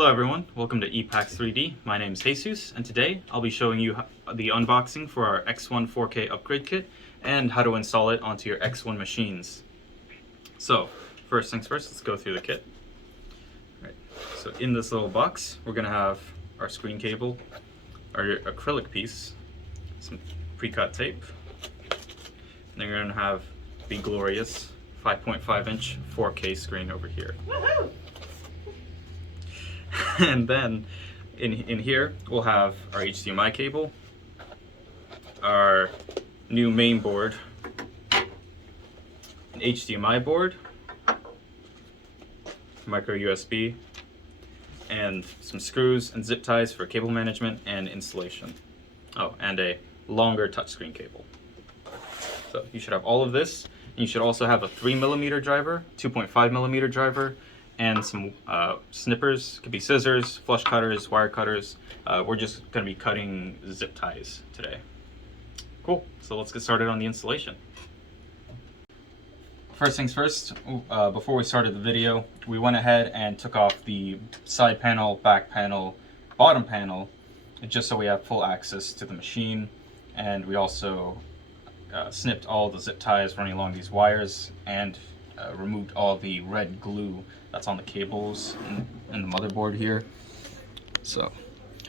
Hello everyone, welcome to ePax 3D. My name is Jesus, and today I'll be showing you the unboxing for our X1-4K upgrade kit and how to install it onto your X1 machines. So, first things first, let's go through the kit. Right. So in this little box, we're going to have our screen cable, our acrylic piece, some pre-cut tape, and then you're going to have the glorious 5.5-inch 4K screen over here. Woohoo! And then in here we'll have our HDMI cable, our new main board, an HDMI board, micro USB, and some screws and zip ties for cable management and installation. Oh, and a longer touchscreen cable. So you should have all of this. You should also have a 3mm driver, 2.5mm driver, and some snippers. Could be scissors, flush cutters, wire cutters. We're just going to be cutting zip ties today. Cool, so let's get started on the installation. First things first, before we started the video, we went ahead and took off the side panel, back panel, bottom panel, just so we have full access to the machine. And we also snipped all the zip ties running along these wires and removed all the red glue that's on the cables and the motherboard here. So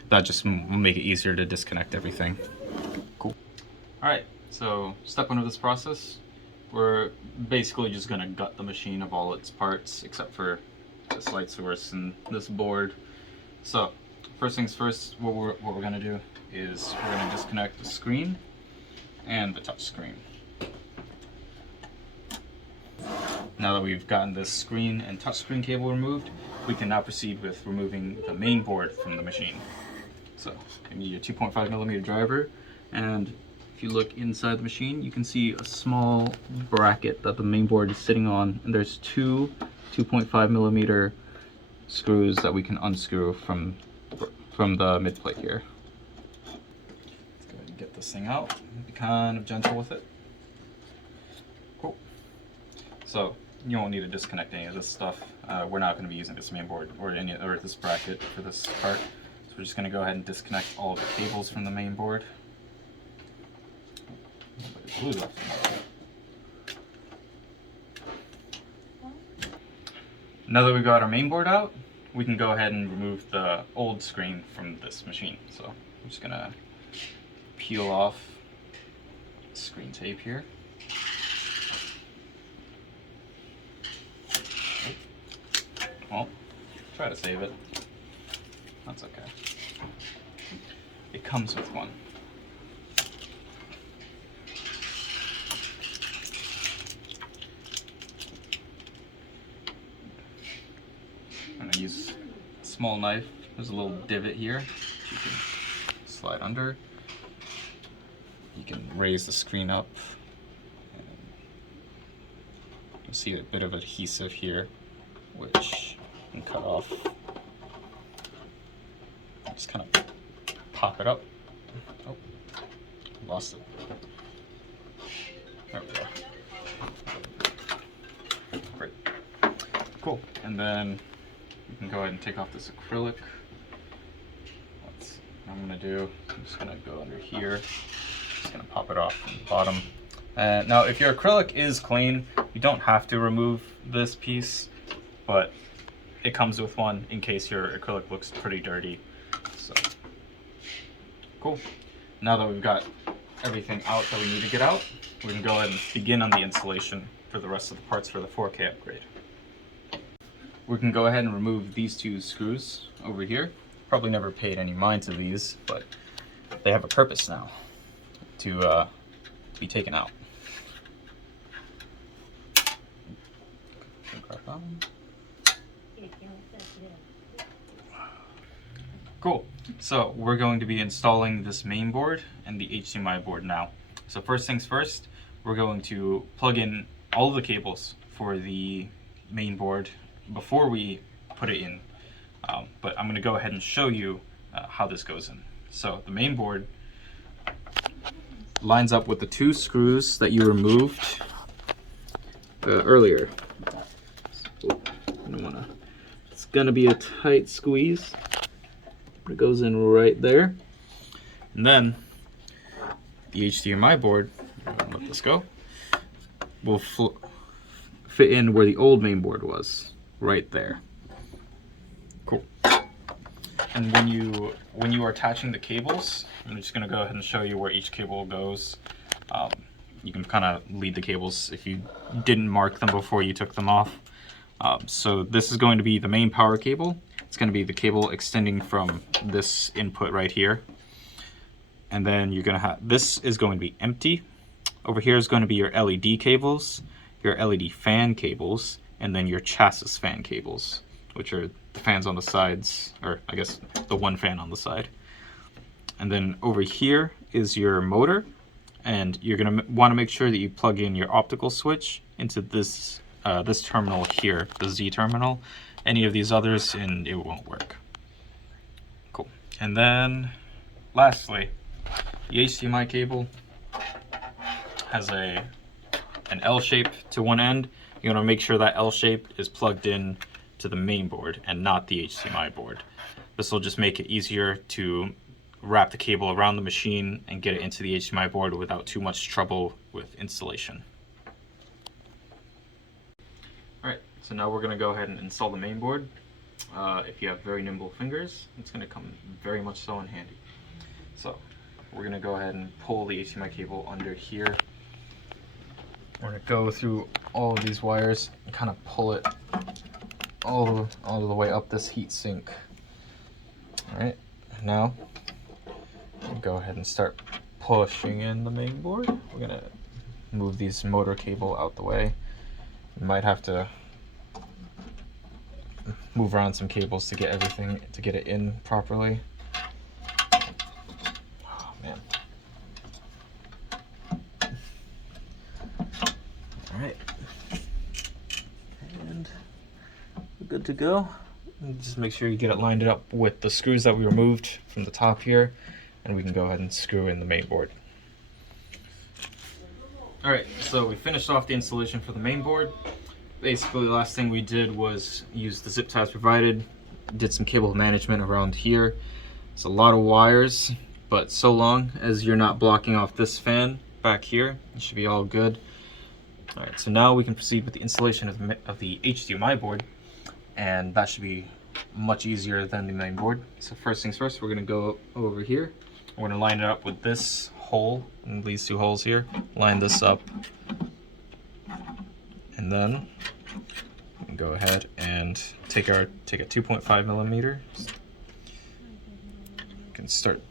that just will make it easier to disconnect everything. Cool. Alright, so step one of this process, we're basically just going to gut the machine of all its parts except for this light source and this board. So first things first, what we're going to do is we're going to disconnect the screen and the touch screen. Now that we've gotten this screen and touchscreen cable removed, we can now proceed with removing the main board from the machine. So you need a 2.5mm driver, and if you look inside the machine, you can see a small bracket that the main board is sitting on, and there's two 2.5mm screws that we can unscrew from the mid plate here. Let's go ahead and get this thing out. Be kind of gentle with it. Cool. So you won't need to disconnect any of this stuff. We're not going to be using this main board or this bracket for this part. So we're just going to go ahead and disconnect all of the cables from the main board. Glue left. Now that we've got our main board out, we can go ahead and remove the old screen from this machine. So I'm just going to peel off screen tape here. Well, try to save it. That's okay. It comes with one. I'm going to use a small knife. There's a little divot here you can slide under. You can raise the screen up. And you see a bit of adhesive here, which and cut off. Just kind of pop it up. Oh, lost it. There we go. Great. Cool. And then you can go ahead and take off this acrylic. That's what I'm going to do. I'm just going to go under here. Just going to pop it off from the bottom. Now, if your acrylic is clean, you don't have to remove this piece, but it comes with one in case your acrylic looks pretty dirty. So, cool. Now that we've got everything out that we need to get out, we can go ahead and begin on the installation for the rest of the parts for the 4K upgrade. We can go ahead and remove these two screws over here. Probably never paid any mind to these, but they have a purpose now to be taken out. Cool. So we're going to be installing this main board and the HDMI board now. So first things first, we're going to plug in all of the cables for the main board before we put it in. But I'm going to go ahead and show you how this goes in. So the main board lines up with the two screws that you removed earlier. I don't want to gonna be a tight squeeze. It goes in right there. And then the HDMI board, let this go, will fit in where the old main board was, right there. Cool. And when you are attaching the cables, I'm just gonna go ahead and show you where each cable goes. You can kind of lead the cables if you didn't mark them before you took them off. So this is going to be the main power cable. It's going to be the cable extending from this input right here. And then you're going to have, this is going to be empty. Over here is going to be your LED cables, your LED fan cables, and then your chassis fan cables, which are the fans on the sides, or I guess the one fan on the side. And then over here is your motor. And you're going to want to make sure that you plug in your optical switch into this this terminal here, the Z terminal. Any of these others, and it won't work. Cool. And then, lastly, the HDMI cable has an L shape to one end. You want to make sure that L shape is plugged in to the main board and not the HDMI board. This will just make it easier to wrap the cable around the machine and get it into the HDMI board without too much trouble with installation. Alright, so now we're going to go ahead and install the main board. If you have very nimble fingers, it's going to come very much so in handy. So we're going to go ahead and pull the HDMI cable under here. We're going to go through all of these wires and kind of pull it all the way up this heat sink. Alright, now go ahead and start pushing in the main board. We're gonna move these motor cable out the way. You might have to move around some cables to get everything, to get it in properly. Oh man. Alright. And we're good to go. Just make sure you get it lined up with the screws that we removed from the top here. And we can go ahead and screw in the main board. Alright, so we finished off the installation for the main board. Basically, the last thing we did was use the zip ties provided, did some cable management around here. It's a lot of wires, but so long as you're not blocking off this fan back here, it should be all good. Alright, so now we can proceed with the installation of the HDMI board, and that should be much easier than the main board. So first things first, we're going to go over here. We're going to line it up with this hole and these two holes here. Line this up. And then we can go ahead and take a 2.5 millimeter. We can start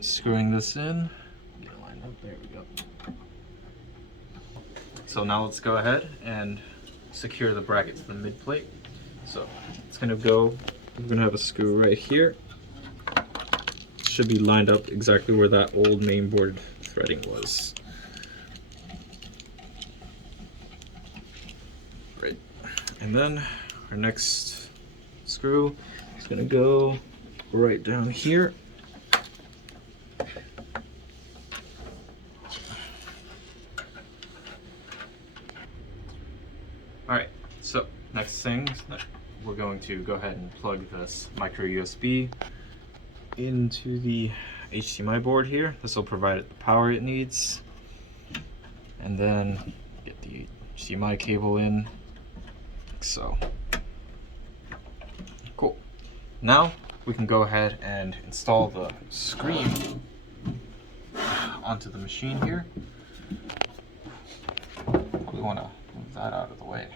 screwing this in. Get it lined up. There we go. So now let's go ahead and secure the bracket to the mid plate. So it's going to go, we're going to have a screw right here. Should be lined up exactly where that old main board threading was. Right. And then our next screw is going to go right down here. Alright, so next thing, we're going to go ahead and plug this micro USB into the HDMI board here. This will provide it the power it needs. And then get the HDMI cable in, like so. Cool. Now we can go ahead and install the screen onto the machine here. We want to move that out of the way.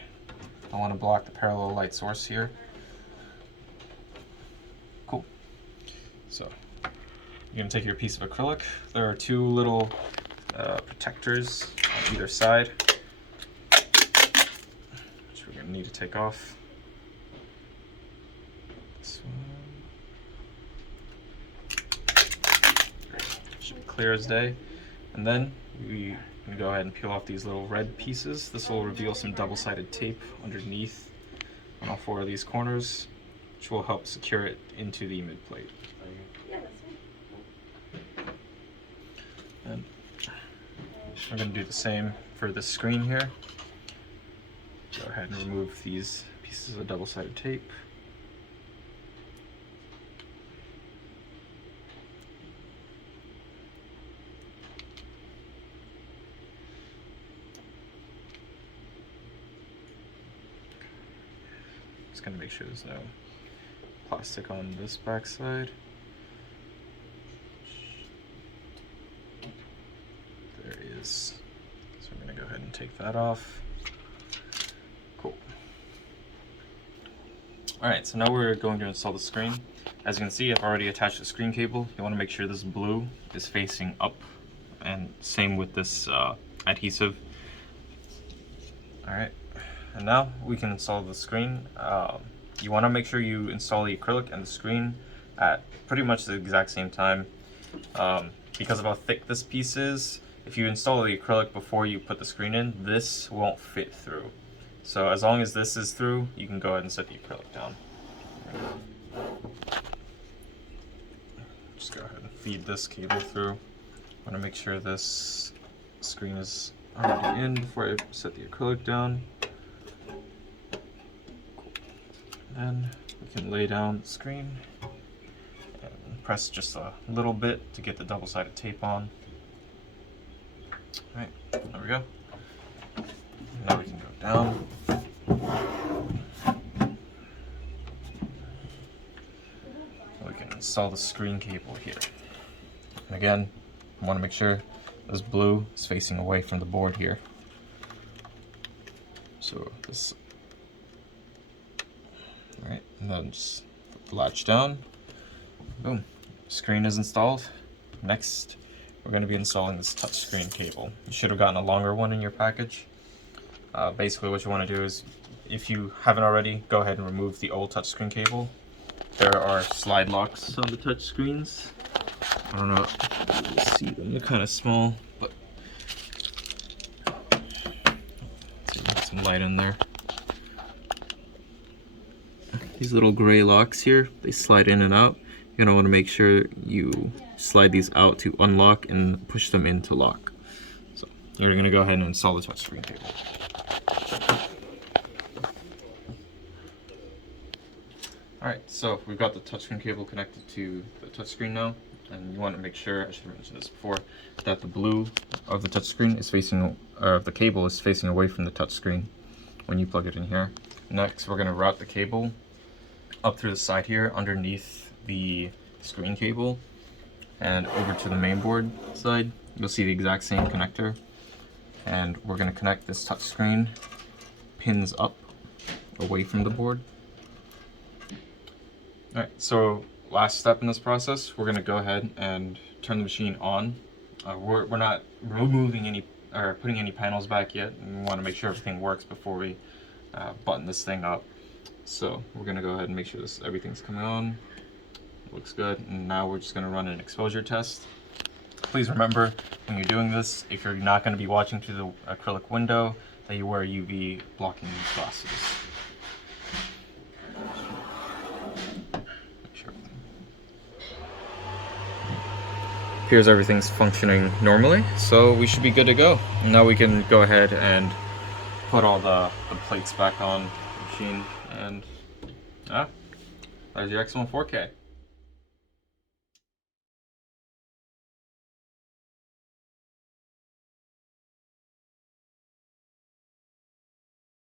I want to block the parallel light source here. Cool. So you're going to take your piece of acrylic. There are two little protectors on either side, which we're going to need to take off. This one. Should be clear as day. And then we can go ahead and peel off these little red pieces. This will reveal some double-sided tape underneath on all four of these corners, which will help secure it into the mid plate. And we're going to do the same for this screen here. Go ahead and remove these pieces of double-sided tape. Just gonna make sure there's no plastic on this back side. There it is. So I'm gonna go ahead and take that off. Cool. Alright, so now we're going to install the screen. As you can see, I've already attached the screen cable. You want to make sure this blue is facing up, and same with this adhesive. Alright, and now we can install the screen. You want to make sure you install the acrylic and the screen at pretty much the exact same time. Because of how thick this piece is, if you install the acrylic before you put the screen in, this won't fit through. So as long as this is through, you can go ahead and set the acrylic down. Just go ahead and feed this cable through. I want to make sure this screen is already in before I set the acrylic down. Then we can lay down the screen and press just a little bit to get the double-sided tape on. Alright, there we go. Now we can go down. We can install the screen cable here. And again, I want to make sure this blue is facing away from the board here. So this, alright, and then just put the latch down. Boom, screen is installed. Next, we're going to be installing this touchscreen cable. You should have gotten a longer one in your package. Basically what you want to do is, if you haven't already, go ahead and remove the old touchscreen cable. There are slide locks on the touchscreens. I don't know if you can see them, they're kind of small, but let's some light in there. These little gray locks here, they slide in and out. You're gonna want to make sure you slide these out to unlock and push them in to lock. So you're gonna go ahead and install the touchscreen cable. Alright, so we've got the touchscreen cable connected to the touchscreen now, and you want to make sure, I should have mentioned this before, that the blue of the touchscreen is facing, or the cable is facing away from the touchscreen when you plug it in here. Next, we're going to route the cable up through the side here underneath the screen cable and over to the main board side. You'll see the exact same connector, and we're going to connect this touchscreen pins up away from the board. Alright, so last step in this process, we're going to go ahead and turn the machine on. We're not removing any or putting any panels back yet. We want to make sure everything works before we button this thing up. So we're going to go ahead and make sure everything's coming on. Looks good. And now we're just going to run an exposure test. Please remember, when you're doing this, if you're not going to be watching through the acrylic window, that you wear UV blocking glasses. Appears everything's functioning normally, so we should be good to go. And now we can go ahead and put all the plates back on the machine, and there's your X1-4K.